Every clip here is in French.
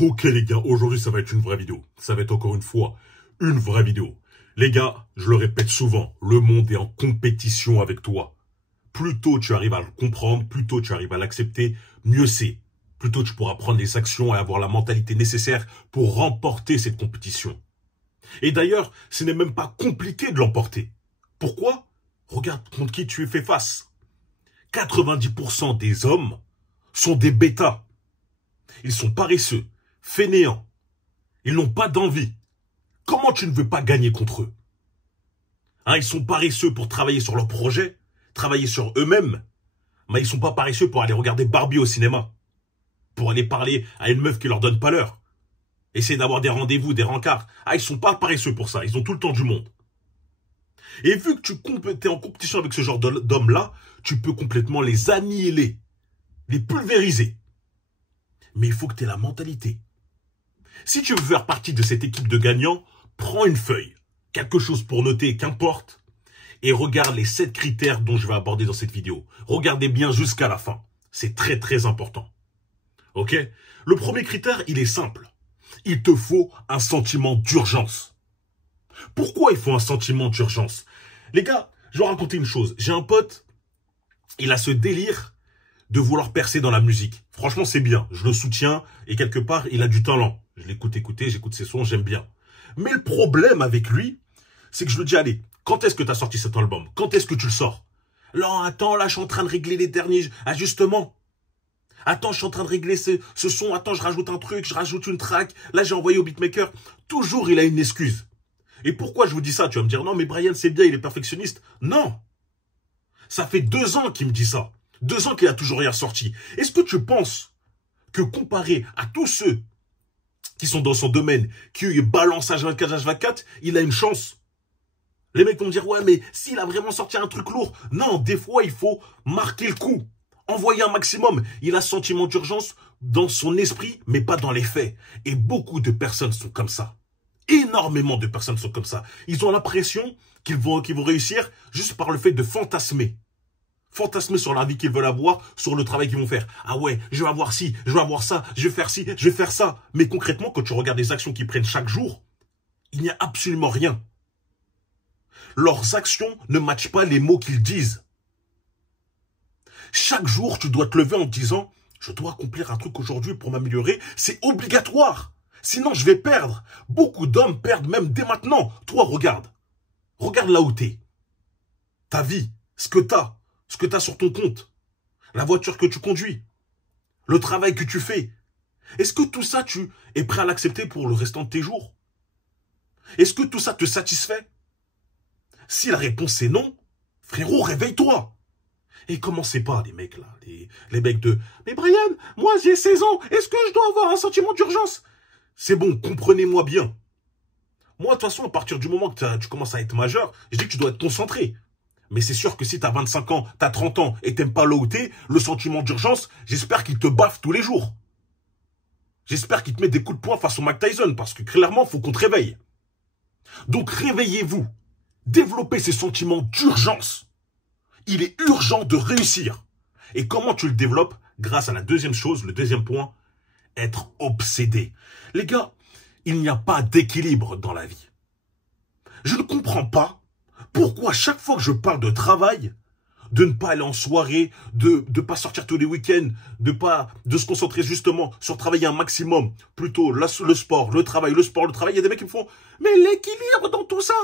Ok les gars, aujourd'hui ça va être une vraie vidéo. Ça va être encore une fois une vraie vidéo. Les gars, je le répète souvent, le monde est en compétition avec toi. Plus tôt tu arrives à le comprendre, plus tôt tu arrives à l'accepter, mieux c'est. Plus tôt tu pourras prendre les actions et avoir la mentalité nécessaire pour remporter cette compétition. Et d'ailleurs, ce n'est même pas compliqué de l'emporter. Pourquoi? Regarde contre qui tu fais face. 90% des hommes sont des bêtas. Ils sont paresseux, fainéants. Ils n'ont pas d'envie. Comment tu ne veux pas gagner contre eux? Ils sont paresseux pour travailler sur leur projet, travailler sur eux-mêmes. Mais ils sont pas paresseux pour aller regarder Barbie au cinéma. Pour aller parler à une meuf qui leur donne pas l'heure. Essayer d'avoir des rendez-vous, des rencarts. Ils sont pas paresseux pour ça. Ils ont tout le temps du monde. Et vu que tu es en compétition avec ce genre d'hommes-là, tu peux complètement les annihiler, les pulvériser. Mais il faut que tu aies la mentalité. Si tu veux faire partie de cette équipe de gagnants, prends une feuille, quelque chose pour noter, qu'importe, et regarde les 7 critères dont je vais aborder dans cette vidéo. Regardez bien jusqu'à la fin. C'est très très important. Ok? Le premier critère, il est simple. Il te faut un sentiment d'urgence. Pourquoi il faut un sentiment d'urgence? Les gars, je vais vous raconter une chose. J'ai un pote, il a ce délire de vouloir percer dans la musique. Franchement, c'est bien. Je le soutiens et quelque part, il a du talent. Je l'écoute j'écoute ses sons, j'aime bien. Mais le problème avec lui, c'est que je lui dis, allez, quand est-ce que tu as sorti cet album? Quand est-ce que tu le sors? Non, attends, là, je suis en train de régler les derniers ajustements. Attends, je suis en train de régler ce son. Attends, je rajoute un truc, je rajoute une track. Là, j'ai envoyé au beatmaker. Toujours, il a une excuse. Et pourquoi je vous dis ça? Tu vas me dire, non, mais Brian, c'est bien, il est perfectionniste. Non. Ça fait 2 ans qu'il me dit ça. 2 ans qu'il a toujours rien sorti. Est-ce que tu penses que comparé à tous ceux qui sont dans son domaine, qui balancent H24, H24, il a une chance? Les mecs vont me dire, ouais, mais s'il a vraiment sorti un truc lourd. Non, des fois, il faut marquer le coup. Envoyer un maximum. Il a ce sentiment d'urgence dans son esprit, mais pas dans les faits. Et beaucoup de personnes sont comme ça. Énormément de personnes sont comme ça. Ils ont l'impression qu'ils vont réussir juste par le fait de fantasmer. Fantasmer sur la vie qu'ils veulent avoir, sur le travail qu'ils vont faire. Ah ouais, je vais avoir ci, je vais avoir ça, je vais faire ci, je vais faire ça. Mais concrètement, quand tu regardes les actions qu'ils prennent chaque jour, il n'y a absolument rien. Leurs actions ne matchent pas les mots qu'ils disent. Chaque jour, tu dois te lever en te disant, je dois accomplir un truc aujourd'hui pour m'améliorer. C'est obligatoire. Sinon, je vais perdre. Beaucoup d'hommes perdent même dès maintenant. Toi, regarde. Regarde là où t'es. Ta vie, ce que t'as sur ton compte. La voiture que tu conduis. Le travail que tu fais. Est-ce que tout ça, tu es prêt à l'accepter pour le restant de tes jours? Est-ce que tout ça te satisfait? Si la réponse est non, frérot, réveille-toi. Et commencez pas, les mecs là, les mecs de « Mais Brian, moi j'ai 16 ans, est-ce que je dois avoir un sentiment d'urgence ?» C'est bon, comprenez-moi bien. Moi, de toute façon, à partir du moment que tu commences à être majeur, je dis que tu dois être concentré. Mais c'est sûr que si t'as 25 ans, t'as 30 ans et t'aimes pas là où t'es, le sentiment d'urgence, j'espère qu'il te baffe tous les jours. J'espère qu'il te met des coups de poing face au Mike Tyson, parce que clairement, il faut qu'on te réveille. Donc réveillez-vous. Développez ces sentiments d'urgence. Il est urgent de réussir. Et comment tu le développes? Grâce à la deuxième chose, le deuxième point, être obsédé. Les gars, il n'y a pas d'équilibre dans la vie. Je ne comprends pas pourquoi chaque fois que je parle de travail, de ne pas aller en soirée, de ne pas sortir tous les week-ends, de se concentrer justement sur travailler un maximum, plutôt le sport, le travail, il y a des mecs qui me font « Mais l'équilibre dans tout ça !»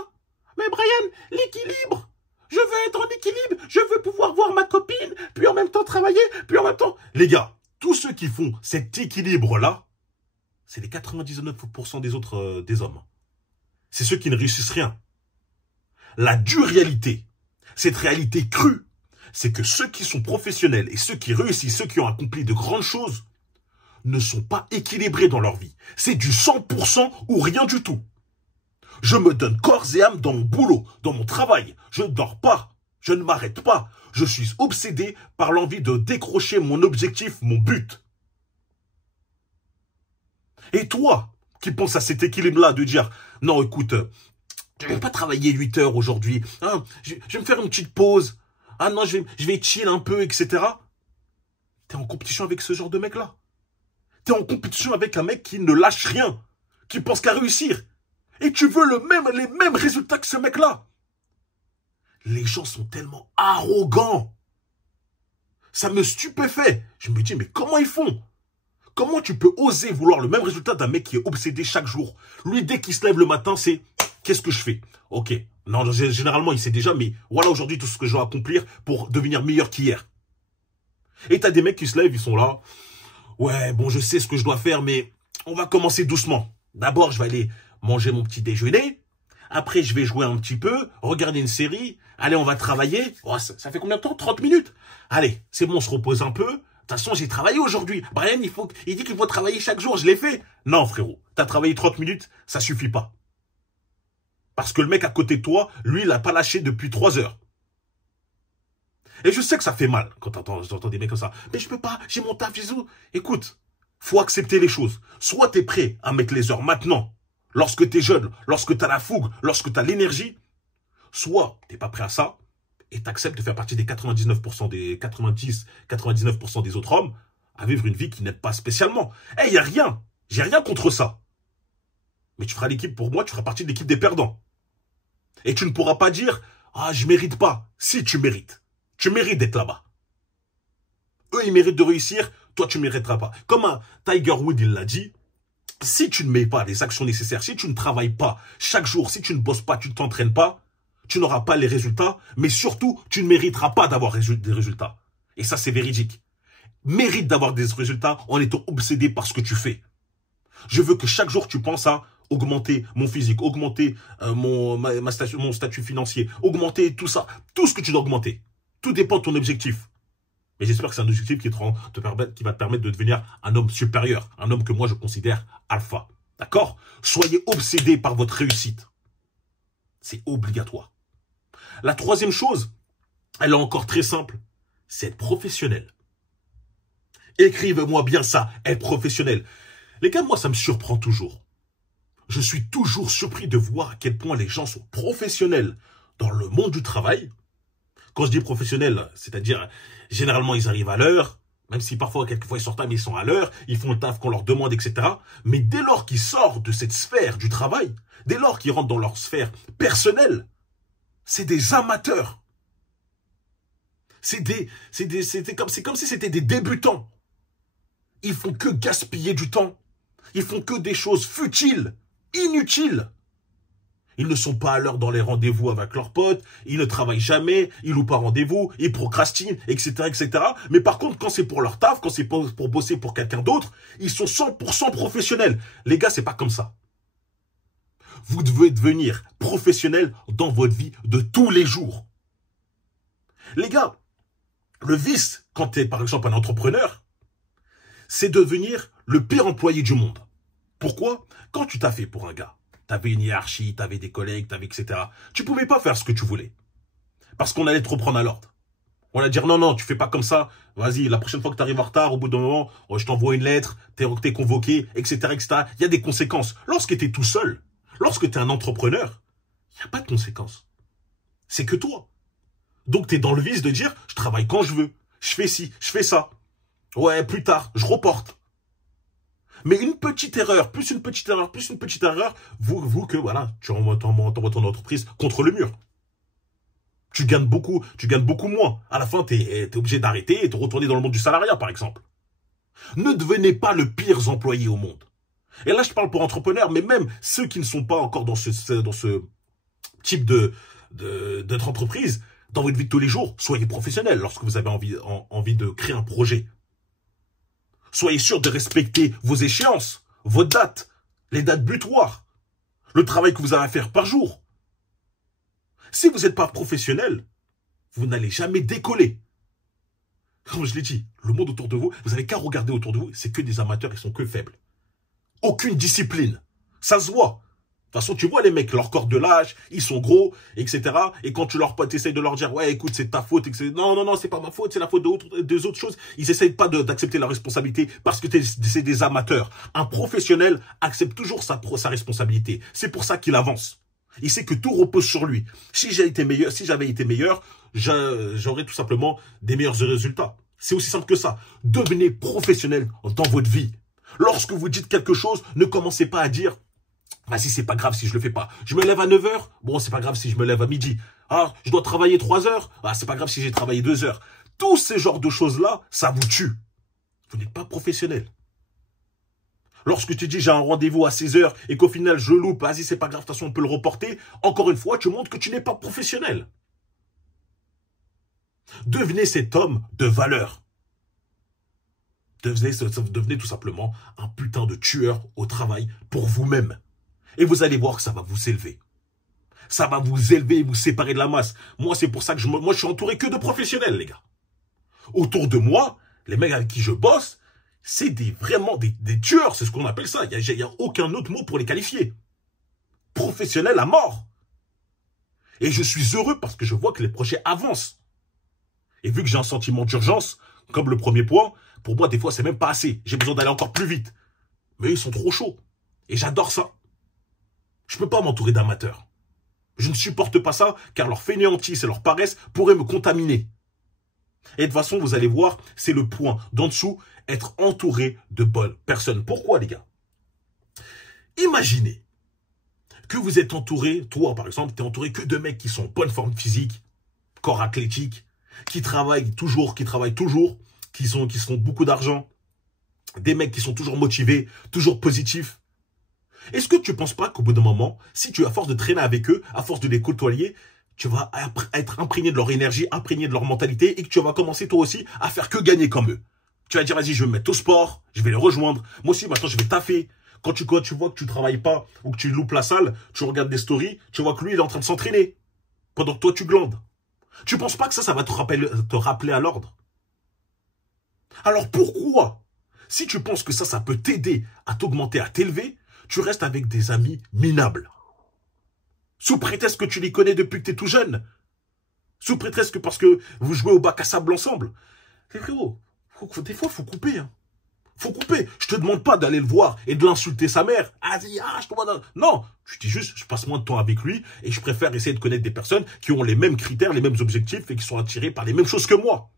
Mais Brian, l'équilibre! Je veux être en équilibre, je veux pouvoir voir ma copine, puis en même temps travailler, puis en même temps... Les gars, tous ceux qui font cet équilibre-là, c'est les 99% des autres des hommes. C'est ceux qui ne réussissent rien. La dure réalité, cette réalité crue, c'est que ceux qui sont professionnels et ceux qui réussissent, ceux qui ont accompli de grandes choses, ne sont pas équilibrés dans leur vie. C'est du 100% ou rien du tout. Je me donne corps et âme dans mon boulot, dans mon travail. Je ne dors pas. Je ne m'arrête pas. Je suis obsédé par l'envie de décrocher mon objectif, mon but. Et toi, qui penses à cet équilibre-là, de dire, non, écoute, je ne vais pas travailler 8 heures aujourd'hui. Je vais me faire une petite pause. Ah non, je vais chill un peu, etc. T'es en compétition avec ce genre de mec-là. Tu es en compétition avec un mec qui ne lâche rien, qui pense qu'à réussir. Et tu veux les mêmes résultats que ce mec-là. Les gens sont tellement arrogants. Ça me stupéfait. Je me dis, mais comment ils font? Comment tu peux oser vouloir le même résultat d'un mec qui est obsédé chaque jour? Lui, dès qu'il se lève le matin, c'est qu'est-ce que je fais? Ok. Non, généralement, il sait déjà, mais voilà aujourd'hui tout ce que je dois accomplir pour devenir meilleur qu'hier. Et t'as des mecs qui se lèvent, ils sont là. Ouais, bon, je sais ce que je dois faire, mais on va commencer doucement. D'abord, je vais aller manger mon petit déjeuner. Après, je vais jouer un petit peu, regarder une série. Allez, on va travailler. Oh, ça fait combien de temps? 30 minutes. Allez, c'est bon, on se repose un peu. De toute façon, j'ai travaillé aujourd'hui. Brian, il dit qu'il faut travailler chaque jour. Je l'ai fait. Non, frérot. T'as travaillé 30 minutes, ça suffit pas. Parce que le mec à côté de toi, lui, il n'a pas lâché depuis 3 heures. Et je sais que ça fait mal quand t'entends des mecs comme ça. Mais je peux pas, j'ai mon taf, Jésus. Écoute, faut accepter les choses. Soit t'es prêt à mettre les heures maintenant, lorsque t'es jeune, lorsque t'as la fougue, lorsque t'as l'énergie. Soit t'es pas prêt à ça, et t'acceptes de faire partie des 99% des 99% des autres hommes à vivre une vie qui n'aide pas spécialement. Eh, y a rien. J'ai rien contre ça. Mais tu feras l'équipe, pour moi, tu feras partie de l'équipe des perdants. Et tu ne pourras pas dire, ah, je mérite pas. Si, tu mérites. Tu mérites d'être là-bas. Eux, ils méritent de réussir, toi, tu ne mériteras pas. Comme un Tiger Woods, il l'a dit, si tu ne mets pas les actions nécessaires, si tu ne travailles pas chaque jour, si tu ne bosses pas, tu ne t'entraînes pas, tu n'auras pas les résultats, mais surtout, tu ne mériteras pas d'avoir des résultats. Et ça, c'est véridique. Mérite d'avoir des résultats en étant obsédé par ce que tu fais. Je veux que chaque jour, tu penses à augmenter mon physique, augmenter mon statut financier, augmenter tout ça, tout ce que tu dois augmenter. Tout dépend de ton objectif. Mais j'espère que c'est un objectif qui va te permettre de devenir un homme supérieur, un homme que moi je considère alpha. D'accord? Soyez obsédés par votre réussite. C'est obligatoire. La troisième chose, elle est encore très simple, c'est être professionnel. Écrivez-moi bien ça, être professionnel. Les gars, moi ça me surprend toujours. Je suis toujours surpris de voir à quel point les gens sont professionnels dans le monde du travail. Quand je dis professionnel, c'est-à-dire, généralement, ils arrivent à l'heure, même si parfois, quelquefois, ils sortent pas, mais ils sont à l'heure, ils font le taf qu'on leur demande, etc. Mais dès lors qu'ils sortent de cette sphère du travail, dès lors qu'ils rentrent dans leur sphère personnelle, c'est des amateurs. C'est comme si c'était des débutants. Ils font que gaspiller du temps. Ils font que des choses futiles, inutiles. Ils ne sont pas à l'heure dans les rendez-vous avec leurs potes, ils ne travaillent jamais, ils louent pas rendez-vous, ils procrastinent, etc., etc. Mais par contre, quand c'est pour leur taf, quand c'est pour bosser pour quelqu'un d'autre, ils sont 100% professionnels. Les gars, c'est pas comme ça. Vous devez devenir professionnel dans votre vie de tous les jours. Les gars, le vice, quand tu es par exemple un entrepreneur, c'est devenir le pire employé du monde. Pourquoi? Quand tu t'as fait pour un gars, t'avais une hiérarchie, t'avais des collègues, t'avais etc. Tu pouvais pas faire ce que tu voulais. Parce qu'on allait te reprendre à l'ordre. On allait dire non, non, tu fais pas comme ça. Vas-y, la prochaine fois que tu arrives en retard, au bout d'un moment, je t'envoie une lettre, t'es convoqué, etc., etc. Il y a des conséquences. Lorsque tu es tout seul, lorsque tu es un entrepreneur, il n'y a pas de conséquences. C'est que toi. Donc tu es dans le vice de dire, je travaille quand je veux. Je fais ci, je fais ça. Ouais, plus tard, je reporte. Mais une petite erreur, plus une petite erreur, plus une petite erreur, vous que voilà, tu envoies ton entreprise contre le mur. Tu gagnes beaucoup moins. À la fin, tu es obligé d'arrêter et de retourner dans le monde du salariat, par exemple. Ne devenez pas le pire employé au monde. Et là, je parle pour entrepreneurs, mais même ceux qui ne sont pas encore dans ce type d'entreprise, dans votre vie de tous les jours, soyez professionnels lorsque vous avez envie de créer un projet. Soyez sûr de respecter vos échéances, vos dates, les dates butoirs, le travail que vous avez à faire par jour. Si vous n'êtes pas professionnel, vous n'allez jamais décoller. Comme je l'ai dit, le monde autour de vous, vous n'avez qu'à regarder autour de vous, c'est que des amateurs, ils sont que faibles. Aucune discipline. Ça se voit. De toute façon, tu vois les mecs, leur corps de l'âge, ils sont gros, etc. Et quand tu essayes de leur dire, ouais, écoute, c'est ta faute, etc. Non, non, non, c'est pas ma faute, c'est la faute des autres choses. Ils essayent pas d'accepter la responsabilité parce que c'est des amateurs. Un professionnel accepte toujours sa responsabilité. C'est pour ça qu'il avance. Il sait que tout repose sur lui. Si j'avais été meilleur, j'aurais tout simplement des meilleurs résultats. C'est aussi simple que ça. Devenez professionnel dans votre vie. Lorsque vous dites quelque chose, ne commencez pas à dire « Vas-y, c'est pas grave si je le fais pas. Je me lève à 9 heures. Bon, c'est pas grave si je me lève à midi. Ah, je dois travailler 3 heures. Ah, c'est pas grave si j'ai travaillé 2 heures. » Tous ces genres de choses-là, ça vous tue. Vous n'êtes pas professionnel. Lorsque tu dis j'ai un rendez-vous à 16 heures et qu'au final je loupe, vas-y, c'est pas grave, de toute façon on peut le reporter, encore une fois, tu montres que tu n'es pas professionnel. Devenez cet homme de valeur. Devenez tout simplement un putain de tueur au travail pour vous-même. Et vous allez voir que ça va vous élever. Ça va vous élever et vous séparer de la masse. Moi, c'est pour ça que je suis entouré que de professionnels, les gars. Autour de moi, les mecs avec qui je bosse, c'est vraiment des tueurs, c'est ce qu'on appelle ça. Il n'y a aucun autre mot pour les qualifier. Professionnels à mort. Et je suis heureux parce que je vois que les projets avancent. Et vu que j'ai un sentiment d'urgence, comme le premier point, pour moi, des fois, c'est même pas assez. J'ai besoin d'aller encore plus vite. Mais ils sont trop chauds. Et j'adore ça. Je peux pas m'entourer d'amateurs. Je ne supporte pas ça, car leur fainéantise et leur paresse pourraient me contaminer. Et de toute façon, vous allez voir, c'est le point d'en dessous, être entouré de bonnes personnes. Pourquoi, les gars? Imaginez que vous êtes entouré, toi par exemple, tu es entouré que de mecs qui sont en bonne forme physique, corps athlétique, qui travaillent toujours, qui se font beaucoup d'argent, des mecs qui sont toujours motivés, toujours positifs. Est-ce que tu ne penses pas qu'au bout d'un moment, si tu, à force de traîner avec eux, à force de les côtoyer, tu vas être imprégné de leur énergie, imprégné de leur mentalité et que tu vas commencer toi aussi à faire que gagner comme eux. Tu vas dire, vas-y, je vais me mettre au sport, je vais les rejoindre. Moi aussi, maintenant, je vais taffer. Quand tu vois que tu travailles pas ou que tu loupes la salle, tu regardes des stories, tu vois que lui, il est en train de s'entraîner. Pendant que toi, tu glandes. Tu penses pas que ça va te rappeler à l'ordre? Alors pourquoi, si tu penses que ça peut t'aider à t'augmenter, à t'élever, tu restes avec des amis minables? Sous prétexte que tu les connais depuis que tu es tout jeune. Sous prétexte que parce que vous jouez au bac à sable ensemble. Frérot, des fois, il faut couper. Hein. Faut couper. Je te demande pas d'aller le voir et de l'insulter sa mère. Je te demande... Non, je dis juste, je passe moins de temps avec lui et je préfère essayer de connaître des personnes qui ont les mêmes critères, les mêmes objectifs et qui sont attirées par les mêmes choses que moi.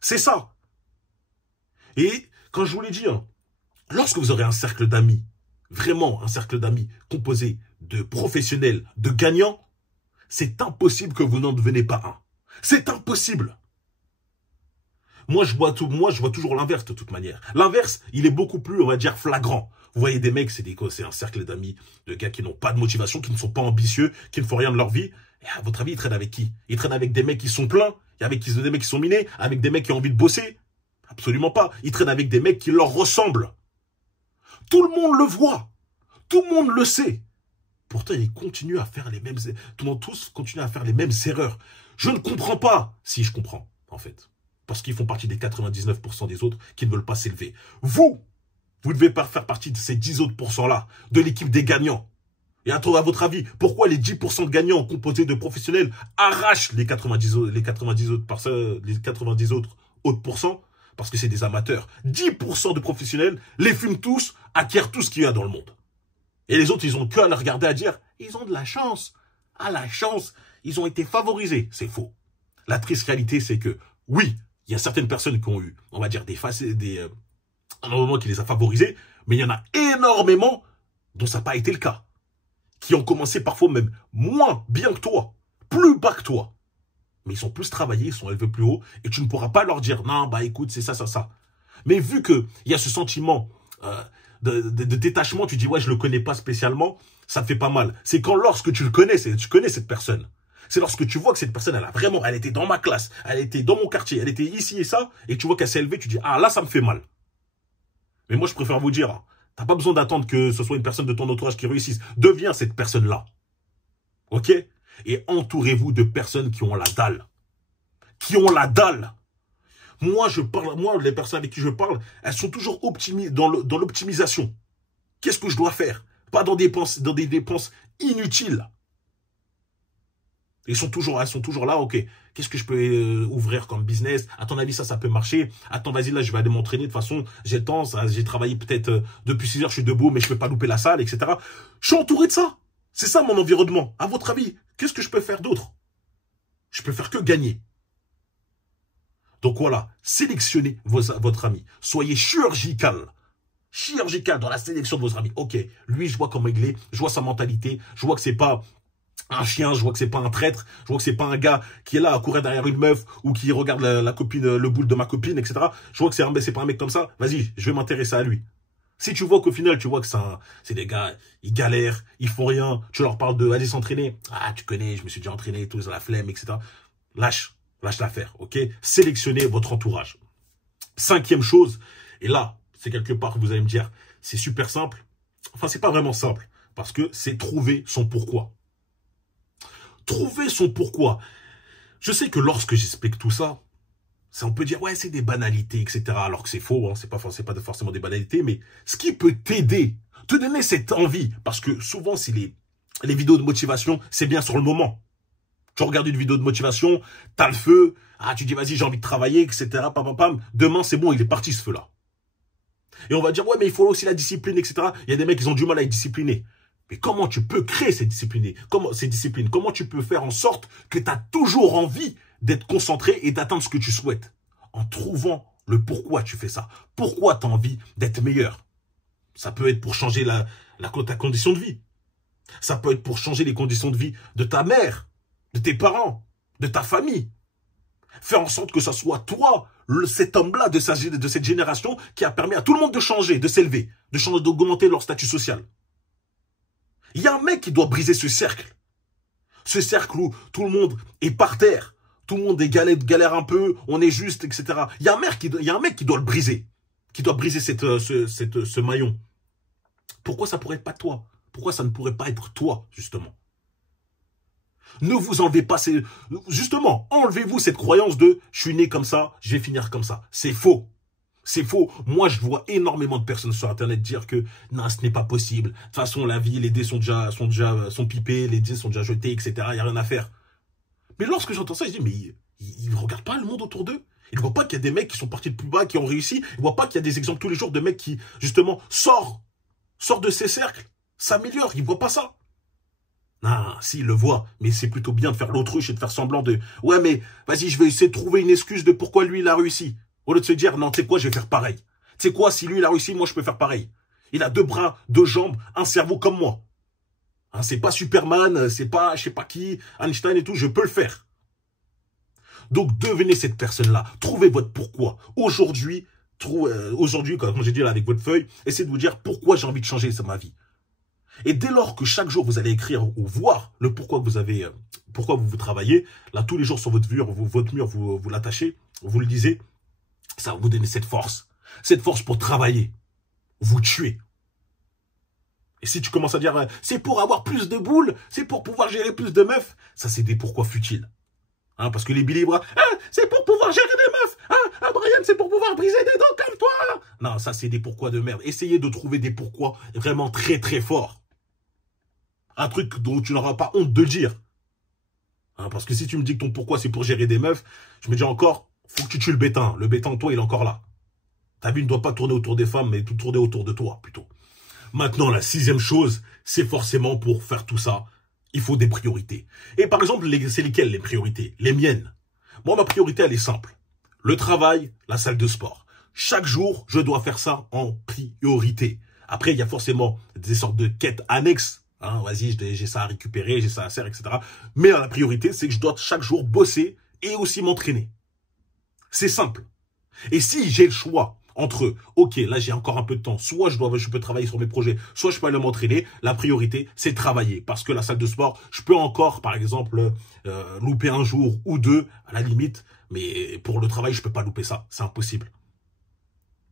C'est ça. Et quand je vous l'ai dit, hein, lorsque vous aurez un cercle d'amis, vraiment un cercle d'amis composé de professionnels, de gagnants, c'est impossible que vous n'en deveniez pas un. C'est impossible. Moi, je vois toujours l'inverse de toute manière. L'inverse, il est beaucoup plus, on va dire, flagrant. Vous voyez des mecs, c'est un cercle d'amis, de gars qui n'ont pas de motivation, qui ne sont pas ambitieux, qui ne font rien de leur vie. Et à votre avis, ils traînent avec qui? Ils traînent avec des mecs qui sont pleins, avec des mecs qui sont minés, avec des mecs qui ont envie de bosser? Absolument pas. Ils traînent avec des mecs qui leur ressemblent. Tout le monde le voit. Tout le monde le sait. Pourtant, ils continuent à faire les mêmes... Tous continuent à faire les mêmes erreurs. Je ne comprends pas. Si, je comprends, en fait. Parce qu'ils font partie des 99% des autres qui ne veulent pas s'élever. Vous devez pas faire partie de ces 10 autres pourcents-là, de l'équipe des gagnants. Et à votre avis, pourquoi les 10% de gagnants composés de professionnels arrachent les 90 autres pourcents? Parce que c'est des amateurs. 10% de professionnels les fument tous, acquièrent tout ce qu'il y a dans le monde. Et les autres, ils ont que à les regarder à dire, ils ont de la chance. Ah, la chance, ils ont été favorisés. C'est faux. La triste réalité, c'est que, oui, il y a certaines personnes qui ont eu, on va dire, un moment qui les a favorisés, mais il y en a énormément dont ça n'a pas été le cas. Qui ont commencé parfois même moins bien que toi, plus bas que toi. Mais ils sont plus travaillés, ils sont élevés plus haut, et tu ne pourras pas leur dire, non, bah écoute, c'est ça, ça, ça. Mais vu qu'il y a ce sentiment de détachement, tu dis, ouais, je le connais pas spécialement, ça te fait pas mal. C'est quand lorsque tu le connais, tu connais cette personne. C'est lorsque tu vois que cette personne, elle était dans ma classe, elle était dans mon quartier, elle était ici et ça, et tu vois qu'elle s'est élevée, tu dis, ah là, ça me fait mal. Mais moi, je préfère vous dire, t'as pas besoin d'attendre que ce soit une personne de ton entourage qui réussisse. Deviens cette personne-là. Ok? Et entourez-vous de personnes qui ont la dalle. Qui ont la dalle. Moi, les personnes avec qui je parle, elles sont toujours dans l'optimisation. Qu'est-ce que je dois faire? Pas dans des dépenses inutiles. Elles sont toujours là, ok. Qu'est-ce que je peux ouvrir comme business? À ton avis, ça peut marcher? Attends, vas-y, là, je vais aller m'entraîner. De toute façon, j'ai le temps. J'ai travaillé peut-être depuis 6 heures, je suis debout, mais je ne peux pas louper la salle, etc. Je suis entouré de ça. C'est ça mon environnement. À votre avis, qu'est-ce que je peux faire d'autre? Je peux faire que gagner. Donc voilà, sélectionnez votre ami. Soyez chirurgical. Chirurgical dans la sélection de vos amis. Ok, lui, je vois comment il est, je vois sa mentalité, je vois que c'est pas un chien, je vois que c'est pas un traître, je vois que c'est pas un gars qui est là à courir derrière une meuf ou qui regarde la copine, le boule de ma copine, etc. Je vois que c'est pas un mec comme ça. Vas-y, je vais m'intéresser à lui. Si tu vois qu'au final, tu vois que c'est des gars, ils galèrent, ils font rien, tu leur parles de aller s'entraîner. Ah, tu connais, je me suis déjà entraîné, tous la flemme, etc. Lâche l'affaire, ok? Sélectionnez votre entourage. Cinquième chose, et là, c'est quelque part que vous allez me dire, c'est super simple. Enfin, c'est pas vraiment simple, parce que c'est trouver son pourquoi. Trouver son pourquoi. Je sais que lorsque j'explique tout ça, on peut dire, ouais, c'est des banalités, etc. Alors que c'est faux, hein, c'est pas forcément des banalités, mais ce qui peut t'aider, te donner cette envie, parce que souvent, c'est les vidéos de motivation, c'est bien sur le moment. Tu regardes une vidéo de motivation, t'as le feu, ah, tu dis, vas-y, j'ai envie de travailler, etc. Pam, pam, pam. Demain, c'est bon, il est parti ce feu-là. Et on va dire, ouais, mais il faut aussi la discipline, etc. Il y a des mecs qui ont du mal à être disciplinés. Mais comment tu peux créer ces disciplines? Comment tu peux faire en sorte que tu as toujours envie d'être concentré et d'atteindre ce que tu souhaites? En trouvant le pourquoi tu fais ça. Pourquoi tu as envie d'être meilleur? Ça peut être pour changer ta condition de vie. Ça peut être pour changer les conditions de vie de ta mère, de tes parents, de ta famille. Faire en sorte que ce soit toi, cet homme-là de cette génération qui a permis à tout le monde de changer, de s'élever, d'augmenter leur statut social. Il y a un mec qui doit briser ce cercle. Ce cercle où tout le monde est par terre. Tout le monde est galère un peu, on est juste, etc. Il y a un mec qui doit le briser. Qui doit briser ce maillon. Pourquoi ça pourrait être pas toi? Pourquoi ça ne pourrait pas être toi, justement? Ne vous enlevez pas justement, enlevez-vous cette croyance de « je suis né comme ça, je vais finir comme ça ». C'est faux. C'est faux. Moi, je vois énormément de personnes sur Internet dire que non, ce n'est pas possible. De toute façon, la vie, les dés sont pipés, les dés sont déjà jetés, etc. Il n'y a rien à faire. Mais lorsque j'entends ça, je dis, mais ils ne regardent pas le monde autour d'eux. Ils ne voient pas qu'il y a des mecs qui sont partis de plus bas, qui ont réussi. Ils ne voient pas qu'il y a des exemples tous les jours de mecs qui, justement, sortent de ces cercles, s'améliorent. Ils ne voient pas ça. Non, si, ils le voient. Mais c'est plutôt bien de faire l'autruche et de faire semblant de « ouais, mais vas-y, je vais essayer de trouver une excuse de pourquoi lui, il a réussi. » Au lieu de se dire, non, tu sais quoi, je vais faire pareil. Tu sais quoi, si lui, il a réussi, moi, je peux faire pareil. Il a 2 bras, 2 jambes, un cerveau comme moi. Hein, c'est pas Superman, c'est pas, je sais pas qui, Einstein et tout, je peux le faire. Donc, devenez cette personne-là. Trouvez votre pourquoi. Aujourd'hui, comme j'ai dit là avec votre feuille, essayez de vous dire pourquoi j'ai envie de changer ma vie. Et dès lors que chaque jour, vous allez écrire ou voir le pourquoi pourquoi vous travaillez, là, tous les jours sur votre mur, vous l'attachez, vous le lisez, ça va vous donner cette force pour travailler, vous tuer. Et si tu commences à dire, c'est pour avoir plus de boules, c'est pour pouvoir gérer plus de meufs, ça c'est des pourquoi futiles. Hein, parce que les Billy Bras, c'est pour pouvoir gérer des meufs, Brian, c'est pour pouvoir briser des dents comme toi. Non, ça c'est des pourquoi de merde. Essayez de trouver des pourquoi vraiment très très forts. Un truc dont tu n'auras pas honte de le dire. Hein, parce que si tu me dis que ton pourquoi c'est pour gérer des meufs, je me dis encore, faut que tu tues le bétain. Le bétain, toi, il est encore là. Ta vie ne doit pas tourner autour des femmes, mais tout tourner autour de toi, plutôt. Maintenant, la 6e chose, c'est forcément pour faire tout ça, il faut des priorités. Et par exemple, c'est lesquelles les priorités? Les miennes. Moi, ma priorité, elle est simple. Le travail, la salle de sport. Chaque jour, je dois faire ça en priorité. Après, il y a forcément des sortes de quêtes annexes. Hein, vas-y, j'ai ça à récupérer, j'ai ça à faire, etc. Mais la priorité, c'est que je dois chaque jour bosser et aussi m'entraîner. C'est simple. Et si j'ai le choix entre, ok, là j'ai encore un peu de temps, soit je peux travailler sur mes projets, soit je peux aller m'entraîner, la priorité, c'est travailler. Parce que la salle de sport, je peux encore, par exemple, louper un jour ou 2, à la limite, mais pour le travail, je peux pas louper ça. C'est impossible.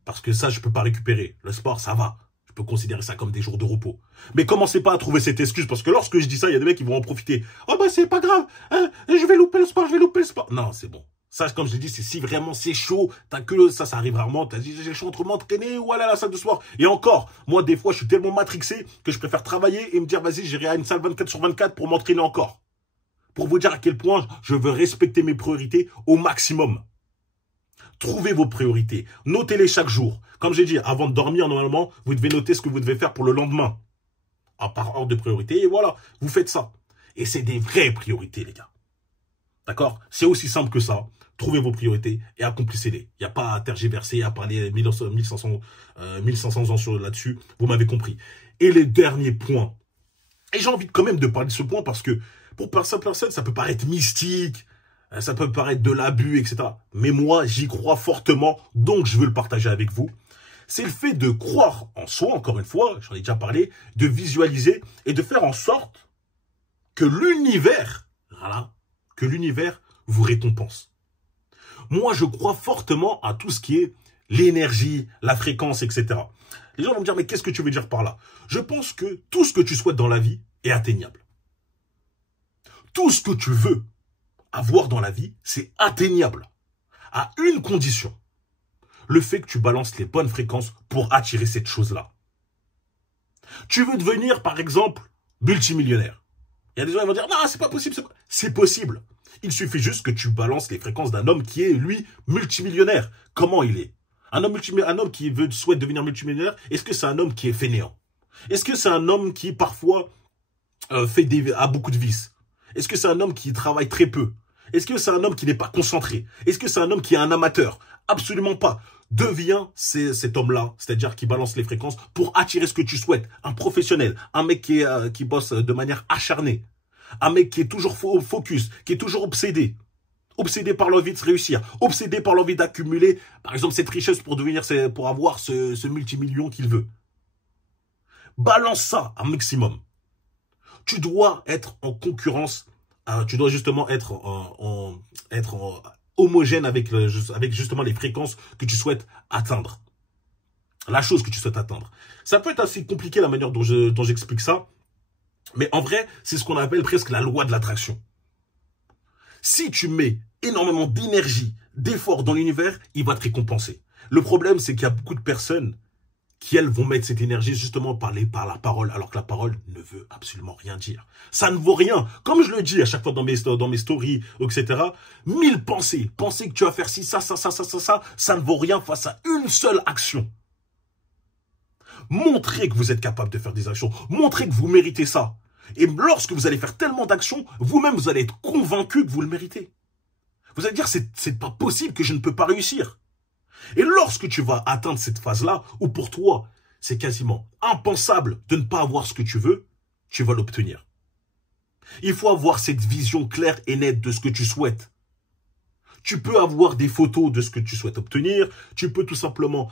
Parce que ça, je peux pas récupérer. Le sport, ça va. Je peux considérer ça comme des jours de repos. Mais commencez pas à trouver cette excuse, parce que lorsque je dis ça, il y a des mecs qui vont en profiter. Oh bah c'est pas grave, hein, je vais louper le sport, je vais louper le sport. Non, c'est bon. Ça, comme je l'ai dit, c'est si vraiment c'est chaud, ça arrive rarement, t'as dit, j'ai le choix entre m'entraîner ou aller à la salle de sport. Et encore, moi, des fois, je suis tellement matrixé que je préfère travailler et me dire, vas-y, j'irai à une salle 24/24 pour m'entraîner encore. Pour vous dire à quel point je veux respecter mes priorités au maximum. Trouvez vos priorités. Notez-les chaque jour. Comme j'ai dit, avant de dormir, normalement, vous devez noter ce que vous devez faire pour le lendemain. Par ordre de priorité, et voilà, vous faites ça. Et c'est des vraies priorités, les gars. D'accord? C'est aussi simple que ça. Trouvez vos priorités et accomplissez-les. Il n'y a pas à tergiverser, à parler 1500 ans là-dessus. Vous m'avez compris. Et les derniers points. Et j'ai envie quand même de parler de ce point parce que pour certaines personnes, ça peut paraître mystique, ça peut paraître de l'abus, etc. Mais moi, j'y crois fortement, donc je veux le partager avec vous. C'est le fait de croire en soi, encore une fois, j'en ai déjà parlé, de visualiser et de faire en sorte que l'univers, voilà, que l'univers vous récompense. Moi, je crois fortement à tout ce qui est l'énergie, la fréquence, etc. Les gens vont me dire, mais qu'est-ce que tu veux dire par là? Je pense que tout ce que tu souhaites dans la vie est atteignable. Tout ce que tu veux avoir dans la vie, c'est atteignable. À une condition. Le fait que tu balances les bonnes fréquences pour attirer cette chose-là. Tu veux devenir, par exemple, multimillionnaire. Il y a des gens qui vont dire, non, c'est pas possible. C'est possible. Il suffit juste que tu balances les fréquences d'un homme qui est, lui, multimillionnaire. Comment il est? Un homme qui souhaite devenir multimillionnaire, est-ce que c'est un homme qui est fainéant? Est-ce que c'est un homme qui, parfois, a beaucoup de vices? Est-ce que c'est un homme qui travaille très peu? Est-ce que c'est un homme qui n'est pas concentré? Est-ce que c'est un homme qui est un amateur? Absolument pas. Deviens cet homme-là, c'est-à-dire qui balance les fréquences pour attirer ce que tu souhaites. Un professionnel, un mec qui bosse de manière acharnée. Un mec qui est toujours focus, qui est toujours obsédé. Obsédé par l'envie de se réussir. Obsédé par l'envie d'accumuler, par exemple, cette richesse pour avoir ce multimillion qu'il veut. Balance ça un maximum. Tu dois être en concurrence, tu dois justement être homogène avec justement les fréquences que tu souhaites atteindre. La chose que tu souhaites atteindre. Ça peut être assez compliqué la manière dont j'explique ça. Mais en vrai, c'est ce qu'on appelle presque la loi de l'attraction. Si tu mets énormément d'énergie, d'efforts dans l'univers, il va te récompenser. Le problème, c'est qu'il y a beaucoup de personnes qui, elles, vont mettre cette énergie justement par la parole, alors que la parole ne veut absolument rien dire. Ça ne vaut rien. Comme je le dis à chaque fois dans mes stories, etc., 1000 pensées. Penser que tu vas faire ci, ça ne vaut rien face à une seule action. Montrez que vous êtes capable de faire des actions. Montrez que vous méritez ça. Et lorsque vous allez faire tellement d'actions, vous-même, vous allez être convaincu que vous le méritez. Vous allez dire, c'est pas possible que je ne peux pas réussir. Et lorsque tu vas atteindre cette phase-là, où pour toi, c'est quasiment impensable de ne pas avoir ce que tu veux, tu vas l'obtenir. Il faut avoir cette vision claire et nette de ce que tu souhaites. Tu peux avoir des photos de ce que tu souhaites obtenir. Tu peux tout simplement,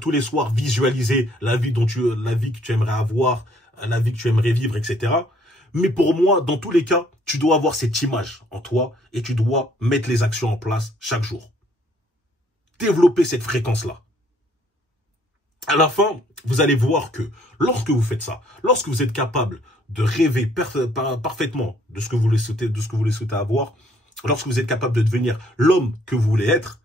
tous les soirs, visualiser la vie que tu aimerais avoir, la vie que tu aimerais vivre, etc. Mais pour moi, dans tous les cas, tu dois avoir cette image en toi et tu dois mettre les actions en place chaque jour. Développer cette fréquence-là. À la fin, vous allez voir que lorsque vous faites ça, lorsque vous êtes capable de rêver parfaitement de ce que vous voulez souhaiter avoir, lorsque vous êtes capable de devenir l'homme que vous voulez être,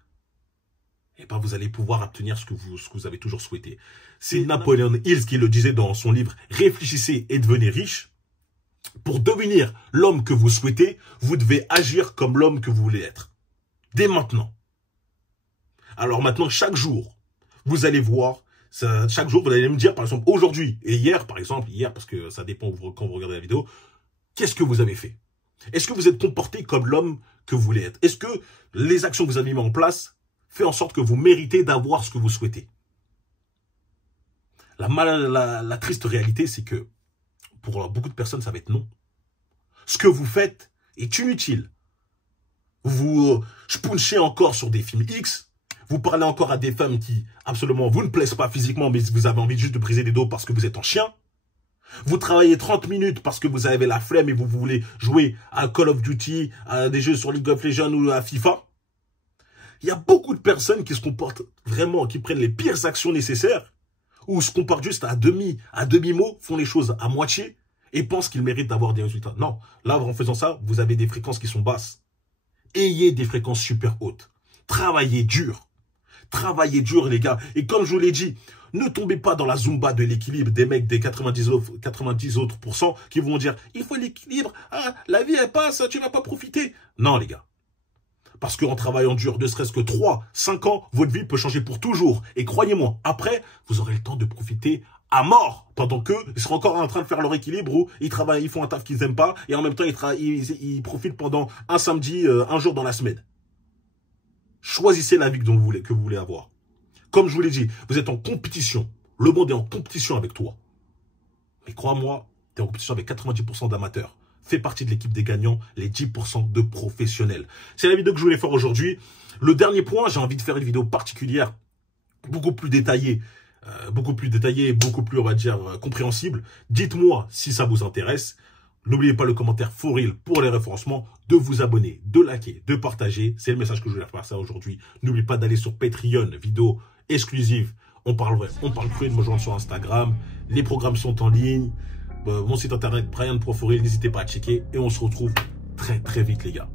eh ben vous allez pouvoir obtenir ce que vous avez toujours souhaité. C'est Napoleon Hill qui le disait dans son livre « Réfléchissez et devenez riche ». Pour devenir l'homme que vous souhaitez, vous devez agir comme l'homme que vous voulez être. Dès maintenant. Alors maintenant, chaque jour, vous allez voir, chaque jour, vous allez me dire, par exemple, aujourd'hui et hier, par exemple, parce que ça dépend quand vous regardez la vidéo, qu'est-ce que vous avez fait? Est-ce que vous êtes comporté comme l'homme que vous voulez être? Est-ce que les actions que vous avez mises en place font en sorte que vous méritez d'avoir ce que vous souhaitez? La triste réalité, c'est que pour beaucoup de personnes, ça va être non. Ce que vous faites est inutile. Vous spunchez encore sur des films X. Vous parlez encore à des femmes qui, absolument, vous ne plaisent pas physiquement, mais vous avez envie juste de briser des dos parce que vous êtes un chien. Vous travaillez 30 minutes parce que vous avez la flemme et vous voulez jouer à Call of Duty, à des jeux sur League of Legends ou à FIFA. Il y a beaucoup de personnes qui se comportent vraiment, qui prennent les pires actions nécessaires ou se comportent juste à demi-mot, font les choses à moitié et pensent qu'ils méritent d'avoir des résultats. Non, là, en faisant ça, vous avez des fréquences qui sont basses. Ayez des fréquences super hautes. Travaillez dur. Travaillez dur, les gars. Et comme je vous l'ai dit, ne tombez pas dans la zumba de l'équilibre des mecs des 90 autres pourcents qui vont dire « Il faut l'équilibre, ah, la vie elle passe, tu vas pas profiter. » Non, les gars. Parce qu'en travaillant dur, ne serait-ce que 3, 5 ans, votre vie peut changer pour toujours. Et croyez-moi, après, vous aurez le temps de profiter à mort, pendant qu'eux, ils seront encore en train de faire leur équilibre où ils travaillent, ils font un taf qu'ils aiment pas, et en même temps, ils profitent pendant un samedi, un jour dans la semaine. Choisissez la vie que vous voulez avoir. Comme je vous l'ai dit, vous êtes en compétition. Le monde est en compétition avec toi. Mais crois-moi, tu es en compétition avec 90% d'amateurs. Fais partie de l'équipe des gagnants, les 10% de professionnels. C'est la vidéo que je voulais faire aujourd'hui. Le dernier point, j'ai envie de faire une vidéo particulière, beaucoup plus détaillée, beaucoup plus, on va dire, compréhensible. Dites-moi si ça vous intéresse. N'oubliez pas le commentaire for real pour les référencements, de vous abonner, de liker, de partager. C'est le message que je voulais faire ça aujourd'hui. N'oubliez pas d'aller sur Patreon, vidéo exclusive. On parle vrai, on parle cru, de me joindre sur Instagram. Les programmes sont en ligne. Mon site internet, Brian Pro For Real, n'hésitez pas à checker. Et on se retrouve très très vite les gars.